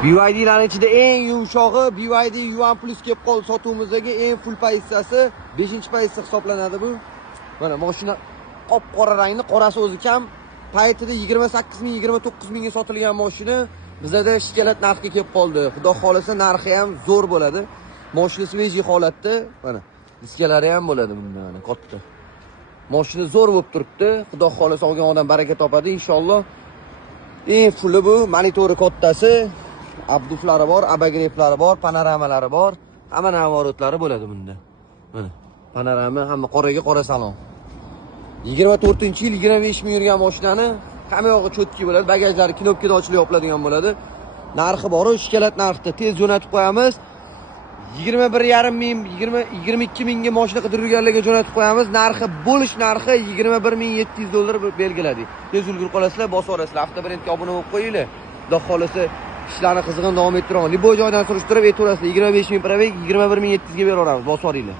BYD'larning ichida eng yumshog'i BYD Yuan Plus kelib qoldi sotuvimizdagi eng full pozitsiyasi 5-pozitsiya hisoblanadi bu. Mana mashina qop-qora rangni, qorasi o'zi kam. Paytida 28 ming, 29 mingga sotilgan mashina bizda shikalat narxga kelib qoldi. Xudo xolasa narxi ham zo'r bo'ladi. Mashina svejiy holatda, mana diskalari ham bo'ladi bunda, mana katta. Mashina zo'r bo'lib turibdi. Xudo xolasa olgan odam baraka topadi inshaalloh. Eng fulli bu, monitori kattasi, abduflari bor, abagreflari bor, panoramalari bor, hamma navorotlari bo'ladi bunda. Mana panorama, hamma qoraga qora salon. 24-yil 25 ming yurgan mashinani hamma yog'i cho'tki bo'ladi, bagajlari knopkada ochilib yopiladigan bo'ladi. Narxi bor, shikalat narxda tez jo'natib qo'yamiz. 21,5 ming, 22 mingga mashina qidirib yurganlarga jo'natib qo'yamiz. Narxi bo'lish narxi 21,700 dollar belgiladik. Tez ulgurib qolasizlar, bosib olasizlar. Avtobrendga obuna bo'lib qo'yinglar. Xudo xolasa ishlarni qizg'in davom ettiraman. Liboy joydan surishtirib aytaverasizlar. 25 ming probek 21,700 ga beraveramiz. Bosib olinglar.